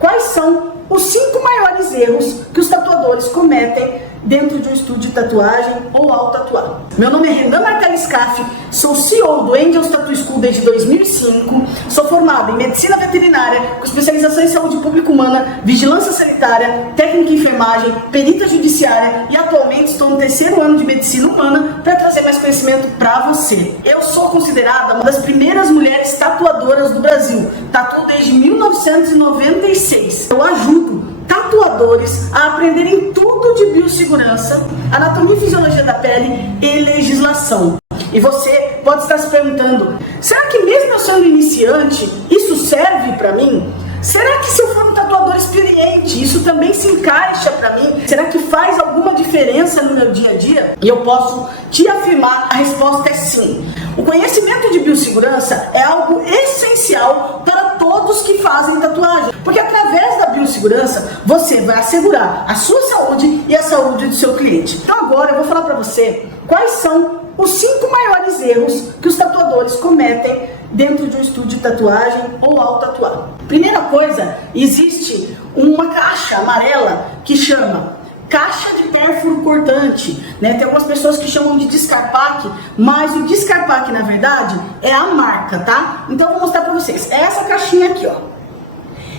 quais são os 5 maiores erros que os tatuadores cometem dentro de um estúdio de tatuagem ou ao tatuar. Meu nome é Renan Martelli-Scaff, sou CEO do Angels Tattoo School desde 2005, sou formado em Medicina Veterinária, com especialização em Saúde Pública Humana, Vigilância Sanitária, Técnica em Enfermagem, Perita Judiciária e atualmente estou no 3º ano de Medicina Humana para trazer mais conhecimento para você. Eu sou considerada uma das primeiras mulheres tatuadoras do Brasil, tatuo desde 1996. Eu ajudo tatuadores a aprenderem tudo de biossegurança, anatomia e fisiologia da pele e legislação. E você pode estar se perguntando, será que mesmo eu sendo iniciante, isso serve para mim? Será que se eu for um tatuador experiente, isso também se encaixa para mim? Será que faz alguma diferença no meu dia a dia? E eu posso te afirmar, a resposta é sim. O conhecimento de biossegurança é algo essencial para todos que fazem tatuagem, porque através da biossegurança você vai assegurar a sua saúde e a saúde do seu cliente. Então agora eu vou falar para você quais são os 5 maiores erros que os tatuadores cometem dentro de um estúdio de tatuagem ou ao tatuar. Primeira coisa, existe uma caixa amarela que chama caixa de pérfuro cortante, né? Tem algumas pessoas que chamam de Descarpac, mas o Descarpac na verdade é a marca, tá? Então eu vou mostrar pra vocês, é essa caixinha aqui, ó.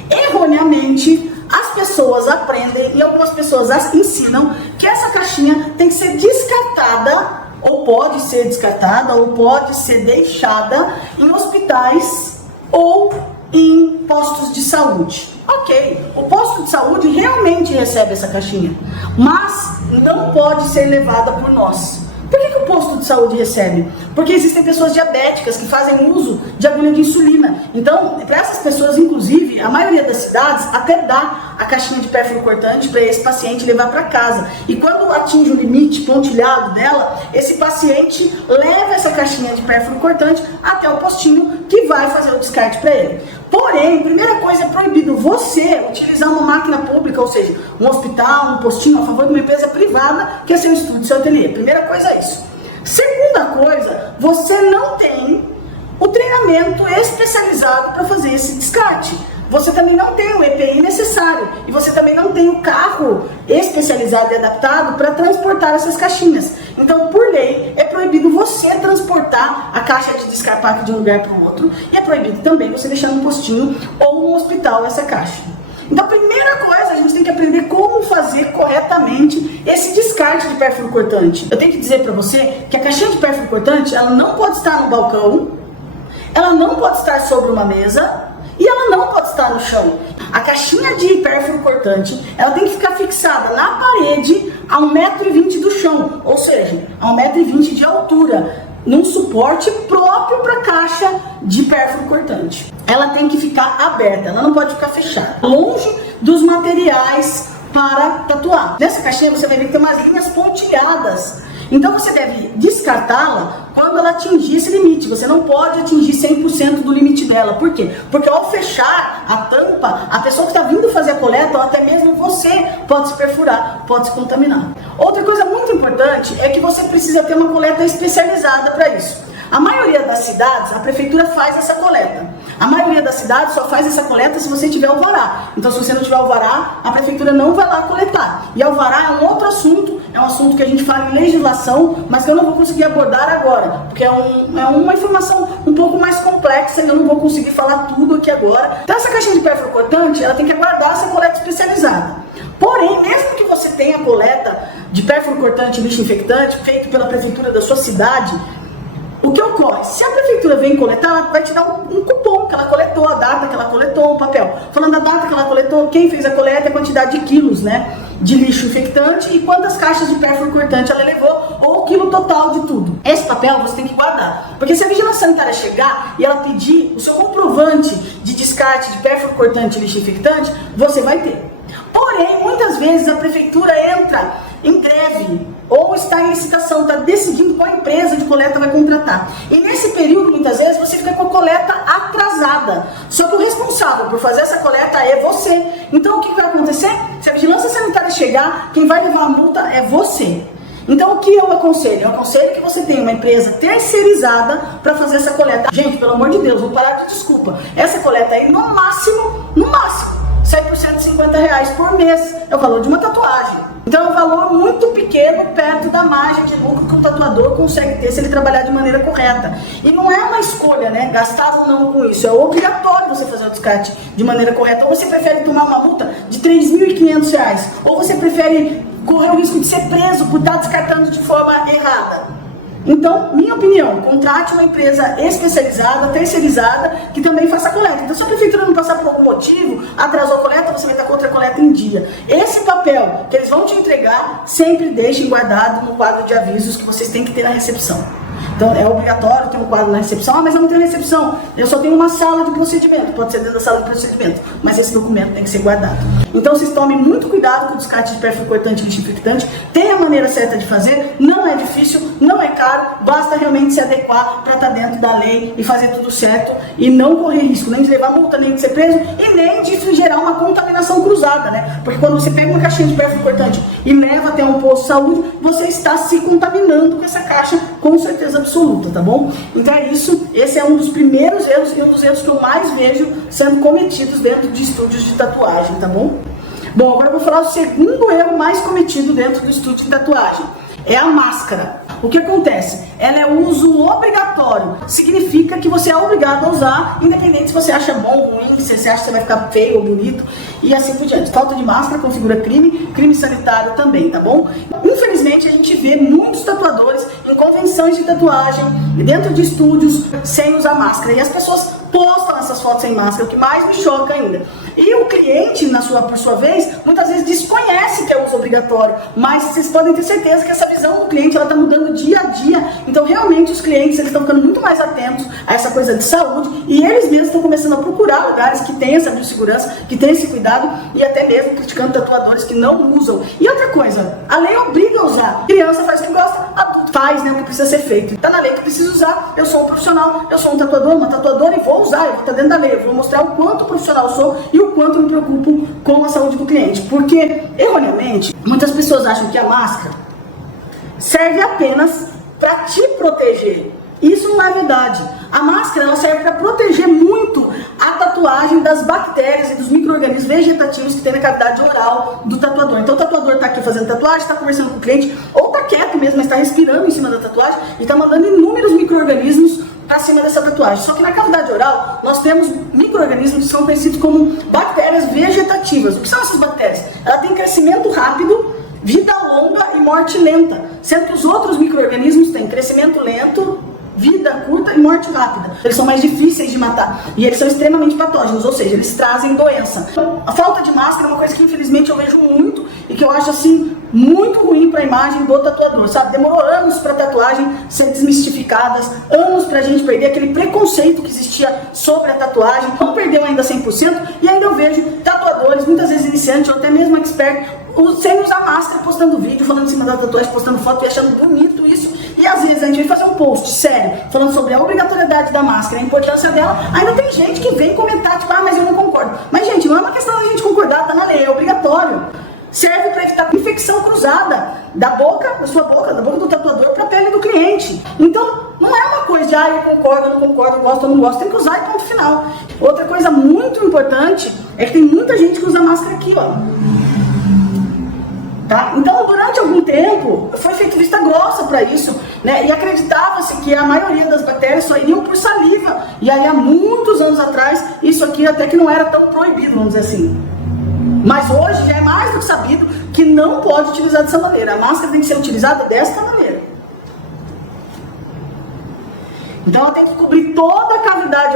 Erroneamente as pessoas aprendem e algumas pessoas as ensinam que essa caixinha tem que ser descartada, ou pode ser descartada, ou pode ser deixada em hospitais ou em postos de saúde. Ok, o posto de saúde realmente recebe essa caixinha, mas não pode ser levada por nós. Por que o posto de saúde recebe? Porque existem pessoas diabéticas que fazem uso de agulha de insulina. Então, para essas pessoas, inclusive, a maioria das cidades até dá a caixinha de pérfuro cortante para esse paciente levar para casa. E quando atinge o limite pontilhado dela, esse paciente leva essa caixinha de pérfuro cortante até o postinho que vai fazer o descarte para ele. Porém, primeira coisa, é proibido você utilizar uma máquina pública, ou seja, um hospital, um postinho a favor de uma empresa privada que é seu estúdio, seu ateliê. Primeira coisa é isso. Segunda coisa, você não tem o treinamento especializado para fazer esse descarte. Você também não tem o EPI necessário e você também não tem o carro especializado e adaptado para transportar essas caixinhas. Então, por lei, é proibido você transportar a caixa de Descarpac de um lugar para o outro e é proibido também você deixar no postinho ou no hospital essa caixa. Então, a primeira coisa, a gente tem que aprender como fazer corretamente esse descarte de pérfuro cortante. Eu tenho que dizer para você que a caixinha de pérfuro cortante, ela não pode estar no balcão, ela não pode estar sobre uma mesa, e ela não pode estar no chão. A caixinha de pérfuro cortante, ela tem que ficar fixada na parede a 1,20 m do chão, ou seja, a 1,20 m de altura, num suporte próprio para a caixa de pérfuro cortante. Ela tem que ficar aberta, ela não pode ficar fechada, longe dos materiais para tatuar. Nessa caixinha você vai ver que tem umas linhas pontilhadas. Então você deve descartá-la quando ela atingir esse limite. Você não pode atingir 100% do limite dela. Por quê? Porque ao fechar a tampa, a pessoa que está vindo fazer a coleta, ou até mesmo você, pode se perfurar, pode se contaminar. Outra coisa muito importante é que você precisa ter uma coleta especializada para isso. A maioria das cidades, a prefeitura faz essa coleta. A maioria das cidades só faz essa coleta se você tiver alvará. Então, se você não tiver alvará, a prefeitura não vai lá coletar. E alvará é um outro assunto, é um assunto que a gente fala em legislação, mas que eu não vou conseguir abordar agora, porque é uma informação um pouco mais complexa e eu não vou conseguir falar tudo aqui agora. Então, essa caixinha de pérfuro cortante, ela tem que aguardar essa coleta especializada. Porém, mesmo que você tenha a coleta de pérfuro cortante e lixo infectante feito pela prefeitura da sua cidade, o que ocorre? Se a prefeitura vem coletar, ela vai te dar um cupom que ela coletou, a data que ela coletou, o papel. Falando da data que ela coletou, quem fez a coleta, a quantidade de quilos, né, de lixo infectante e quantas caixas de pérfuro cortante ela levou, ou o quilo total de tudo. Esse papel você tem que guardar, porque se a vigilância sanitária chegar e ela pedir o seu comprovante de descarte de pérfuro cortante e lixo infectante, você vai ter. Porém, muitas vezes a prefeitura entra em greve ou está em licitação, está decidindo qual empresa de coleta vai contratar. E nesse período, muitas vezes, você fica com a coleta atrasada. Só que o responsável por fazer essa coleta é você. Então, o que vai acontecer? Se a vigilância sanitária chegar, quem vai levar a multa é você. Então, o que eu aconselho? Eu aconselho que você tenha uma empresa terceirizada para fazer essa coleta. Gente, pelo amor de Deus, vou parar de desculpa. Essa coleta aí, no máximo, sai por R$150 por mês. É o valor de uma tatuagem. Então é um valor muito pequeno perto da margem de lucro que o tatuador consegue ter se ele trabalhar de maneira correta. E não é uma escolha, né? Gastar ou não com isso. É obrigatório você fazer o descarte de maneira correta. Ou você prefere tomar uma multa de R$3.500, ou você prefere correr o risco de ser preso por estar descartando de forma errada. Então, minha opinião, contrate uma empresa especializada, terceirizada, que também faça a coleta. Então, se a prefeitura não passar por algum motivo, atrasou a coleta, você vai estar contra a coleta em dia. Esse papel que eles vão te entregar, sempre deixem guardado no quadro de avisos que vocês têm que ter na recepção. Então, é obrigatório ter um quadro na recepção. Ah, mas eu não tenho recepção, eu só tenho uma sala de procedimento. Pode ser dentro da sala de procedimento, mas esse documento tem que ser guardado. Então, vocês tomem muito cuidado com o descarte de perfil cortante e lixo infectante. Tem a maneira certa de fazer, não é difícil, não é caro, basta realmente se adequar para estar dentro da lei e fazer tudo certo e não correr risco nem de levar multa, nem de ser preso e nem de gerar uma contaminação cruzada, né? Porque quando você pega uma caixinha de perfil cortante e leva até um posto de saúde, você está se contaminando com essa caixa, com certeza absoluta, tá bom? Então é isso, esse é um dos primeiros erros e um dos erros que eu mais vejo sendo cometidos dentro de estúdios de tatuagem, tá bom? Bom, agora eu vou falar o segundo erro mais cometido dentro do estúdio de tatuagem, é a máscara. O que acontece? Ela é uso obrigatório, significa que você é obrigado a usar, independente se você acha bom ou ruim, se você acha que você vai ficar feio ou bonito, e assim por diante. Falta de máscara configura crime sanitário também, tá bom? Infelizmente a gente vê muitos tatuadores em convenções de tatuagem, dentro de estúdios, sem usar máscara, e as pessoas postam essas fotos sem máscara, o que mais me choca ainda. E o cliente, por sua vez, muitas vezes desconhece que é uso obrigatório, mas vocês podem ter certeza que essa visão do cliente ela está mudando dia a dia. Então realmente os clientes eles estão ficando muito mais atentos a essa coisa de saúde e eles mesmos estão começando a procurar lugares que têm essa biossegurança, que têm esse cuidado e até mesmo criticando tatuadores que não usam. E outra coisa, a lei obriga a usar. Criança faz o que gosta, adulto faz, né, o que precisa ser feito. Está na lei que precisa usar. Eu sou um profissional, eu sou um tatuador, uma tatuadora e vou usar, eu vou estar dentro da lei, eu vou mostrar o quanto profissional eu sou e o quanto eu me preocupo com a saúde do cliente. Porque, erroneamente, muitas pessoas acham que a máscara serve apenas para te proteger. Isso não é verdade. A máscara ela serve para proteger muito a tatuagem das bactérias e dos micro-organismos vegetativos que tem na cavidade oral do tatuador. Então o tatuador está aqui fazendo tatuagem, está conversando com o cliente, ou está quieto mesmo, mas está respirando em cima da tatuagem e está mandando inúmeros micro-organismos para cima dessa tatuagem. Só que na cavidade oral nós temos micro-organismos que são conhecidos como bactérias vegetativas. O que são essas bactérias? Ela tem crescimento rápido, vida longa e morte lenta, sendo que os outros micro-organismos têm crescimento lento, vida curta e morte rápida. Eles são mais difíceis de matar e eles são extremamente patógenos, ou seja, eles trazem doença. Então, a falta de máscara é uma coisa que infelizmente eu vejo muito e que eu acho assim muito ruim para a imagem do tatuador, sabe? Demorou anos para a tatuagem ser desmistificada, anos para a gente perder aquele preconceito que existia sobre a tatuagem, não perdeu ainda 100% e ainda eu vejo tatuadores, muitas vezes iniciantes ou até mesmo expert, sem usar máscara, postando vídeo, falando em cima da tatuagem, postando foto e achando bonito isso. E às vezes a gente vem fazer um post sério, falando sobre a obrigatoriedade da máscara, a importância dela, ainda tem gente que vem comentar, tipo, ah, mas eu não concordo. Mas gente, não é uma questão da gente concordar, tá na lei, é obrigatório. Serve para evitar infecção cruzada da boca do tatuador para a pele do cliente. Então, não é uma coisa de, ah, eu concordo, eu não concordo, eu gosto, eu não gosto, tem que usar e ponto final. Outra coisa muito importante é que tem muita gente que usa máscara aqui, ó. Tá? Então, durante algum tempo, foi feita vista grossa para isso, né? E acreditava-se que a maioria das bactérias só iriam por saliva. E aí, há muitos anos atrás, isso aqui até que não era tão proibido, vamos dizer assim. Mas hoje já é mais do que sabido que não pode utilizar dessa maneira. A máscara tem que ser utilizada desta maneira. Então ela tem que cobrir toda a cavidade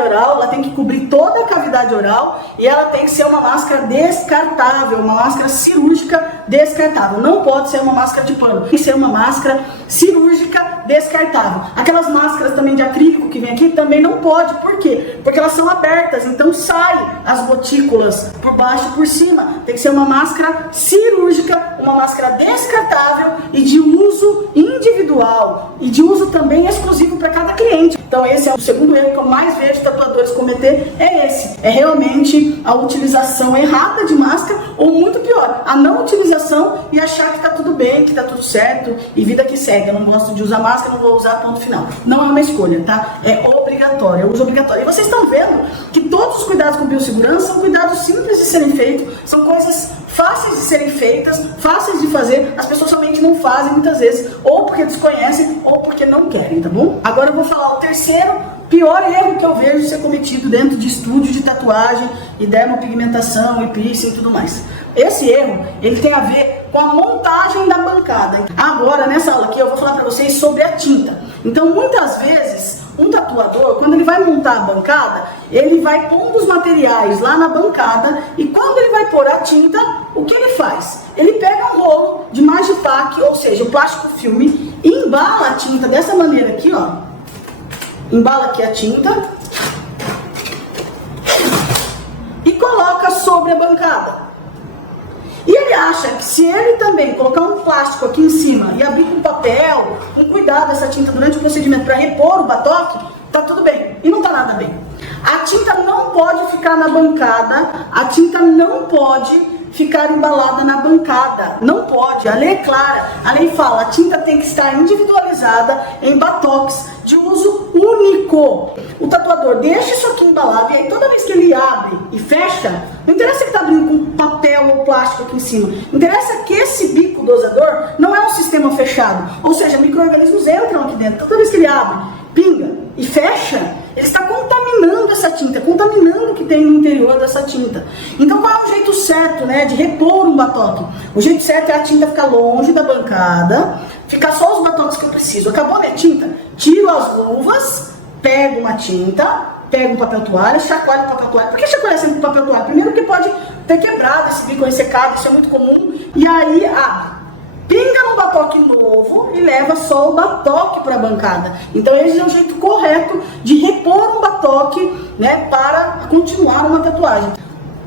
oral, e ela tem que ser uma máscara descartável, uma máscara cirúrgica descartável. Não pode ser uma máscara de pano, tem que ser uma máscara cirúrgica descartável. Aquelas máscaras também de acrílico que vem aqui também não pode. Por quê? Porque elas são abertas, então sai as gotículas por baixo e por cima. Tem que ser uma máscara cirúrgica, uma máscara descartável e de uso individual e de uso também exclusivo para cada cliente. Então esse é o segundo erro que eu mais vejo tatuadores cometer, é esse. É realmente a utilização errada de máscara, ou muito pior, a não utilização e achar que tá tudo bem, que tá tudo certo e vida que segue. Eu não gosto de usar máscara, não vou usar, ponto final. Não é uma escolha, tá? É obrigatório, é uso obrigatório. E vocês estão vendo que todos os cuidados com biossegurança são cuidados simples de serem feitos, são coisas fáceis de serem feitas, fáceis de fazer. As pessoas somente não fazem muitas vezes, ou porque desconhecem, ou porque não querem, tá bom? Agora eu vou falar o terceiro pior erro que eu vejo ser cometido dentro de estúdio de tatuagem e dermopigmentação e piercing e tudo mais. Esse erro, ele tem a ver com a montagem da bancada. Agora, nessa aula aqui, eu vou falar para vocês sobre a tinta. Então, muitas vezes, um tatuador, quando ele vai montar a bancada, ele vai pondo os materiais lá na bancada e quando ele vai pôr a tinta, o que ele faz? Ele pega um rolo de Magipac, ou seja, o plástico filme, e embala a tinta dessa maneira aqui, ó. Embala aqui a tinta e coloca sobre a bancada. E ele acha que se ele também colocar um plástico aqui em cima e abrir com papel, com cuidado essa tinta durante o procedimento para repor o batoque, tá tudo bem. E não tá nada bem. A tinta não pode ficar na bancada, a tinta não pode ficar embalada na bancada. Não pode. A lei é clara. A lei fala, a tinta tem que estar individualizada em batoques de uso único. O tatuador deixa isso aqui embalado e aí toda vez que ele abre e fecha, não interessa que ele está abrindo com papel ou plástico aqui em cima. Interessa que esse bico dosador não é um sistema fechado. Ou seja, micro-organismos entram aqui dentro. Toda vez que ele abre, pinga e fecha, ele está contaminando essa tinta, contaminando o que tem no interior dessa tinta. Então qual é o jeito certo, né, de repor um batoque? O jeito certo é a tinta ficar longe da bancada, ficar só os batoques que eu preciso. Acabou a minha tinta? Tiro as luvas, pego uma tinta, pego um papel toalha, chacoalho o papel toalha. Por que chacoalhar sempre o papel toalha? Primeiro que pode ter quebrado esse bico ressecado, isso é muito comum. E aí, pinga no batoque novo e leva só o batoque para a bancada. Então esse é o jeito correto de repor um batoque, né, para continuar uma tatuagem.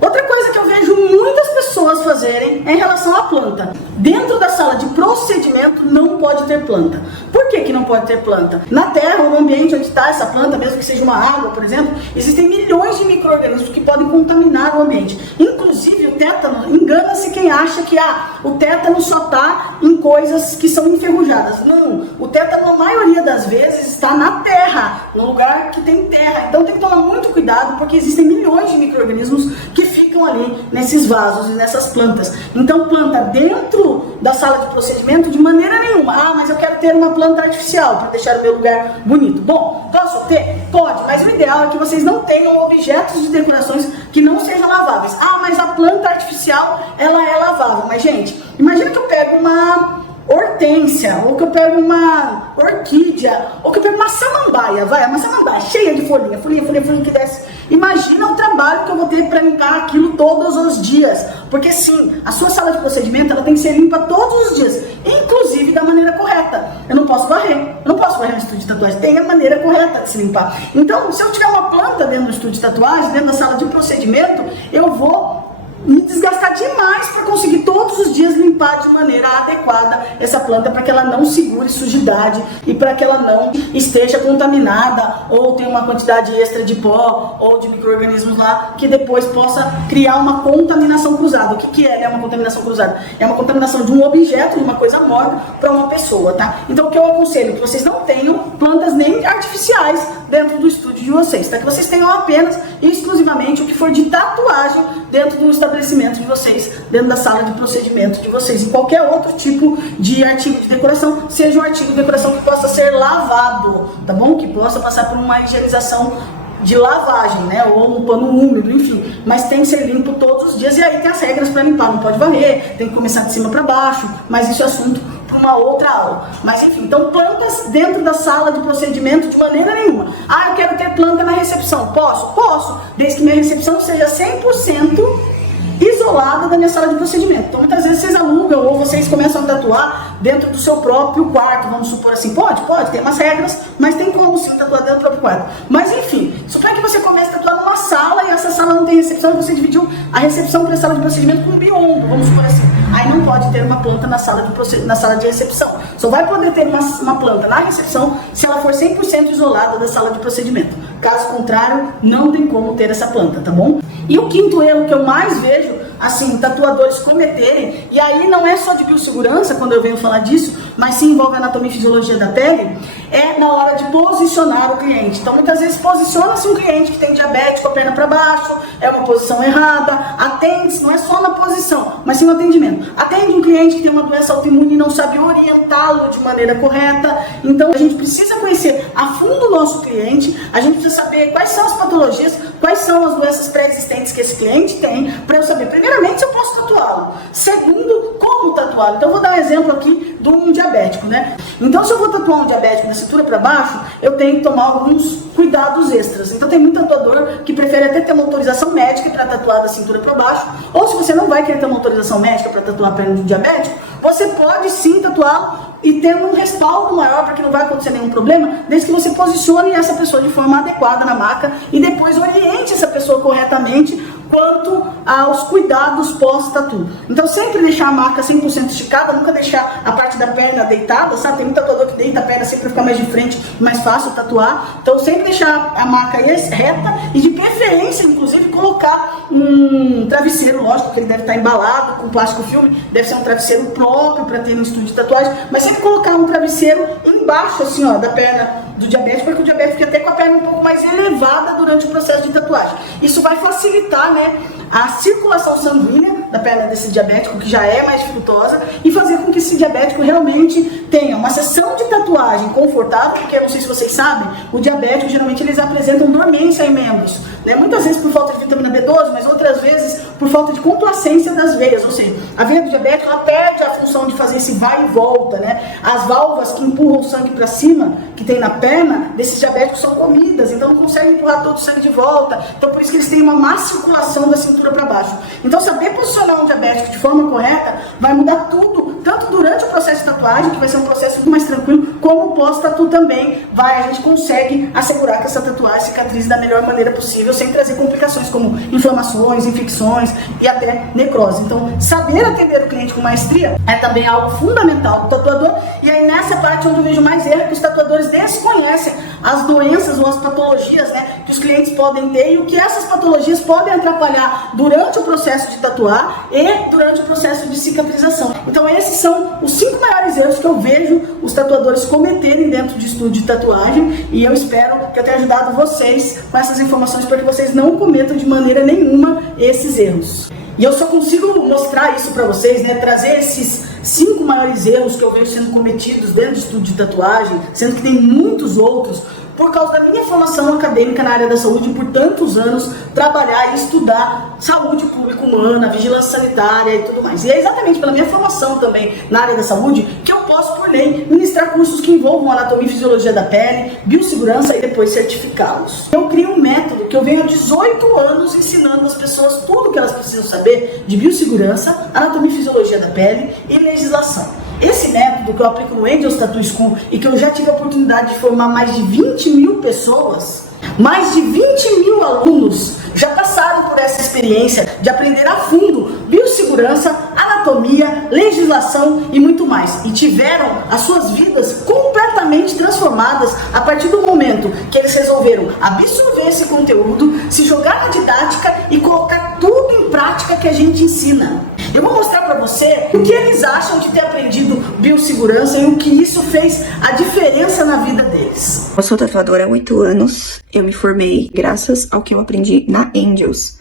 Outra coisa que eu vejo muitas pessoas fazerem é em relação à planta. Dentro da sala de procedimento não pode ter planta. Por que não pode ter planta? Na terra ou no ambiente onde está essa planta, mesmo que seja uma água, por exemplo, existem milhões de micro-organismos que podem contaminar o ambiente. Inclusive o tétano, engana-se quem acha que o tétano só está em coisas que são enferrujadas. Não, o tétano, na maioria das vezes, está na terra, no lugar que tem terra. Então tem que tomar muito cuidado, porque existem milhões de micro-organismos que ficam ali nesses vasos e nessas plantas. Então planta dentro da sala de procedimento de maneira nenhuma. Mas eu quero ter uma planta artificial para deixar o meu lugar bonito. Bom, posso ter? Pode, mas o ideal é que vocês não tenham objetos de decorações que não sejam laváveis. Mas a planta artificial, ela é lavável. Mas gente, imagina que eu pego uma hortênsia, ou que eu pego uma orquídea, ou que eu pego uma samambaia, uma samambaia cheia de folhinha que desce. Imagina o trabalho que eu vou ter para limpar aquilo todos os dias. Porque sim, a sua sala de procedimento, ela tem que ser limpa todos os dias, inclusive da maneira correta. Eu não posso varrer no estúdio de tatuagem, tem a maneira correta de se limpar. Então, se eu tiver uma planta dentro do estúdio de tatuagem, dentro da sala de procedimento, eu vou me desgastar demais para conseguir todos os dias limpar de maneira adequada essa planta, para que ela não segure sujidade e para que ela não esteja contaminada ou tenha uma quantidade extra de pó ou de micro-organismos lá que depois possa criar uma contaminação cruzada. O que é, né, uma contaminação cruzada? É uma contaminação de um objeto, de uma coisa móvel, para uma pessoa, tá? Então o que eu aconselho? Que vocês não tenham plantas nem artificiais dentro do estúdio de vocês, tá? Que vocês tenham apenas e exclusivamente o que for de tatuagem dentro do estabelecimento de vocês, dentro da sala de procedimento de vocês, e qualquer outro tipo de artigo de decoração, seja um artigo de decoração que possa ser lavado, tá bom? Que possa passar por uma higienização de lavagem, né? Ou um pano úmido, enfim, mas tem que ser limpo todos os dias. E aí tem as regras para limpar, não pode varrer, tem que começar de cima para baixo, mas isso é assunto para uma outra aula. Mas enfim, então plantas dentro da sala de procedimento de maneira nenhuma. Eu quero ter planta na recepção. Posso, desde que minha recepção seja 100% isolada da minha sala de procedimento. Então muitas vezes vocês alugam ou vocês começam a tatuar dentro do seu próprio quarto, vamos supor assim. Pode, tem umas regras, mas tem como sim tatuar dentro do próprio quarto. Mas enfim, suponha que você comece a tatuar numa sala e essa sala sala não tem recepção e você dividiu a recepção para a sala de procedimento com um biondo, vamos supor assim. Aí não pode ter uma planta na sala de recepção. Só vai poder ter uma planta na recepção se ela for 100% isolada da sala de procedimento. Caso contrário, não tem como ter essa planta, tá bom? E o quinto erro que eu mais vejo, assim, tatuadores cometerem, e aí não é só de biossegurança quando eu venho falar disso, mas sim envolve a anatomia e fisiologia da pele, é na hora de posicionar o cliente. Então muitas vezes posiciona-se um cliente que tem diabetes com a perna para baixo, é uma posição errada, atende-se, não é só na posição, mas sim no atendimento. Atende um cliente que tem uma doença autoimune e não sabe orientá-lo de maneira correta. Então a gente precisa conhecer a fundo o nosso cliente, a gente precisa saber quais são as patologias, quais são as doenças pré-existentes que esse cliente tem, para eu saber, primeiramente, se eu posso tatuá-lo. Segundo, como tatuá-lo. Então eu vou dar um exemplo aqui de um diabético, né? Então se eu vou tatuar um diabético na cintura para baixo, eu tenho que tomar alguns cuidados extras. Então tem muito tatuador que prefere até ter uma autorização médica para tatuar da cintura para baixo, ou se você não vai querer ter uma autorização médica para tatuar a perna do diabético, você pode sim tatuá-lo e ter um respaldo maior para que não vai acontecer nenhum problema, desde que você posicione essa pessoa de forma adequada na maca e depois oriente essa pessoa corretamente quanto aos cuidados pós-tatu. Então sempre deixar a maca 100% esticada, nunca deixar a parte da perna deitada, sabe? Tem muito tatuador que deita a perna sempre para ficar mais de frente, mais fácil tatuar. Então sempre deixar a maca reta e de preferência, inclusive, colocar um travesseiro, lógico que ele deve estar embalado com plástico filme, deve ser um travesseiro próprio para ter no estúdio de tatuagem, mas sempre colocar um travesseiro embaixo, assim, ó, da perna do diabético, para que o diabético fique até com a perna um pouco mais elevada durante o processo de tatuagem. Isso vai facilitar, né, a circulação sanguínea da perna desse diabético, que já é mais dificultosa, e fazer com que esse diabético realmente tenha uma sessão de tatuagem confortável, porque eu não sei se vocês sabem, o diabético geralmente eles apresentam dormência em membros, né? Muitas vezes por falta de vitamina B12, mas outras vezes por falta de complacência das veias, ou seja, a veia do diabético ela perde a função de fazer esse vai e volta, né? As válvulas que empurram o sangue para cima, que tem na perna, desses diabéticos são comidas, então não conseguem empurrar todo o sangue de volta, então por isso que eles têm uma má circulação da cintura para baixo. Então saber posicionar um diabético de forma correta vai mudar tudo, tanto durante o processo de tatuagem, que vai ser um processo muito mais tranquilo, como pós-tatu também, a gente consegue assegurar que essa tatuagem cicatrize da melhor maneira possível, sem trazer complicações como inflamações, infecções e até necrose. Então, saber atender o cliente com maestria é também algo fundamental do tatuador, e aí nessa parte onde eu vejo mais erro, que os tatuadores desconhecem as doenças ou as patologias, né, que os clientes podem ter e o que essas patologias podem atrapalhar durante o processo de tatuar e durante o processo de cicatrização. Então esses são os 5 maiores erros que eu vejo os tatuadores cometerem dentro de estúdio de tatuagem, e eu espero que eu tenha ajudado vocês com essas informações para que vocês não cometam de maneira nenhuma esses erros. E eu só consigo mostrar isso para vocês, né, trazer esses 5 maiores erros que eu vejo sendo cometidos dentro do estúdio de tatuagem, sendo que tem muitos outros, por causa da minha formação acadêmica na área da saúde, por tantos anos trabalhar e estudar saúde pública humana, vigilância sanitária e tudo mais. E é exatamente pela minha formação também na área da saúde que eu posso, por lei, ministrar cursos que envolvam anatomia e fisiologia da pele, biossegurança e depois certificá-los. Eu crio um método que eu venho há 18 anos ensinando às pessoas tudo o que elas precisam saber de biossegurança, anatomia e fisiologia da pele e legislação. Esse método que eu aplico no Angels Tattoo School e que eu já tive a oportunidade de formar mais de 20 mil pessoas, mais de 20 mil alunos já passaram por essa experiência de aprender a fundo biossegurança, anatomia, legislação e muito mais. E tiveram as suas vidas completamente transformadas a partir do momento que eles resolveram absorver esse conteúdo, se jogar na didática e colocar tudo em prática que a gente ensina. Eu vou mostrar para você o que eles acham de ter aprendido biossegurança e o que isso fez a diferença na vida deles. Eu sou tatuadora há 8 anos. Eu me formei graças ao que eu aprendi na Angels.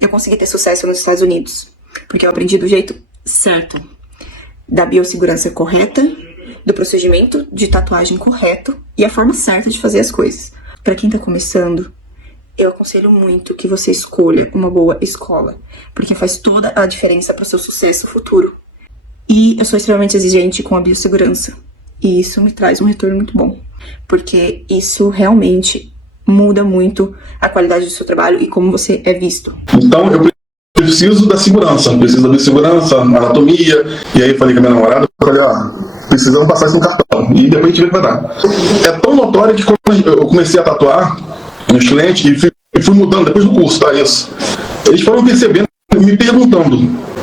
Eu consegui ter sucesso nos Estados Unidos, porque eu aprendi do jeito certo, da biossegurança correta, do procedimento de tatuagem correto e a forma certa de fazer as coisas. Para quem tá começando, eu aconselho muito que você escolha uma boa escola, porque faz toda a diferença para o seu sucesso futuro. E eu sou extremamente exigente com a biossegurança, e isso me traz um retorno muito bom, porque isso realmente muda muito a qualidade do seu trabalho e como você é visto. Então eu preciso da segurança, preciso da biossegurança, anatomia, e aí eu falei com a minha namorada, precisamos passar isso no cartão, e depois a gente vê o que vai dar. É tão notório que quando eu comecei a tatuar nos clientes, e eu fui mudando depois do curso, tá? Isso. Eles foram percebendo, me perguntando,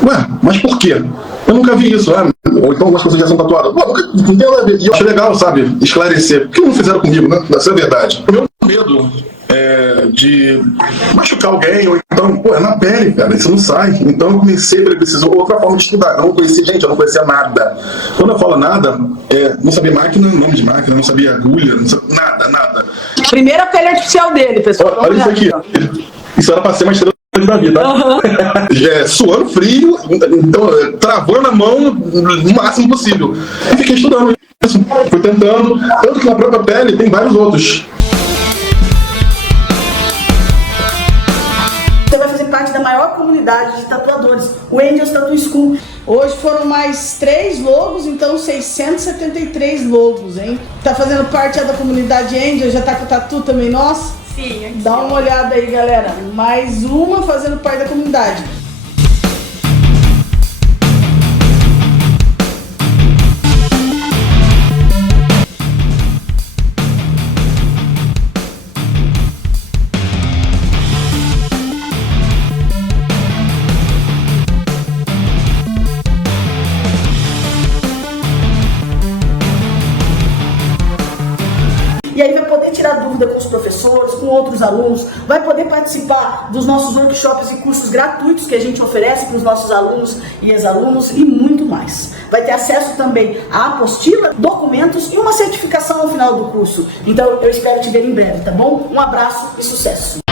ué, mas por quê? Eu nunca vi isso, né? Ou então algumas pessoas já são tatuadas. Pô, não tem nada a ver. E eu acho legal, sabe, esclarecer. Por que não fizeram comigo, né? Essa é a verdade. O meu medo de machucar alguém, ou então, pô, é na pele, cara, isso não sai. Então eu comecei, ele precisou outra forma de estudar. Eu não conhecia, gente, eu não conhecia nada. Quando eu falo nada, não sabia máquina, nome de máquina, não sabia agulha, não sabia nada. Primeira pele artificial dele, pessoal. Olha isso aqui. Isso era pra ser uma estrela da vida, tá? Suando frio, então travando a mão no máximo possível. E fiquei estudando isso, fui tentando, tanto que na própria pele tem vários outros. Você vai fazer parte da maior comunidade de tatuadores, o Angels Tattoo School. Hoje foram mais 3 logos, então 673 logos, hein? Tá fazendo parte da comunidade Angels, já tá com o tatu também, nossa? Sim, aqui. Dá uma olhada aí, galera. Mais uma fazendo parte da comunidade. E aí vai poder tirar dúvida com os professores, com outros alunos, vai poder participar dos nossos workshops e cursos gratuitos que a gente oferece para os nossos alunos e ex-alunos e muito mais. Vai ter acesso também à apostila, documentos e uma certificação ao final do curso. Então eu espero te ver em breve, tá bom? Um abraço e sucesso!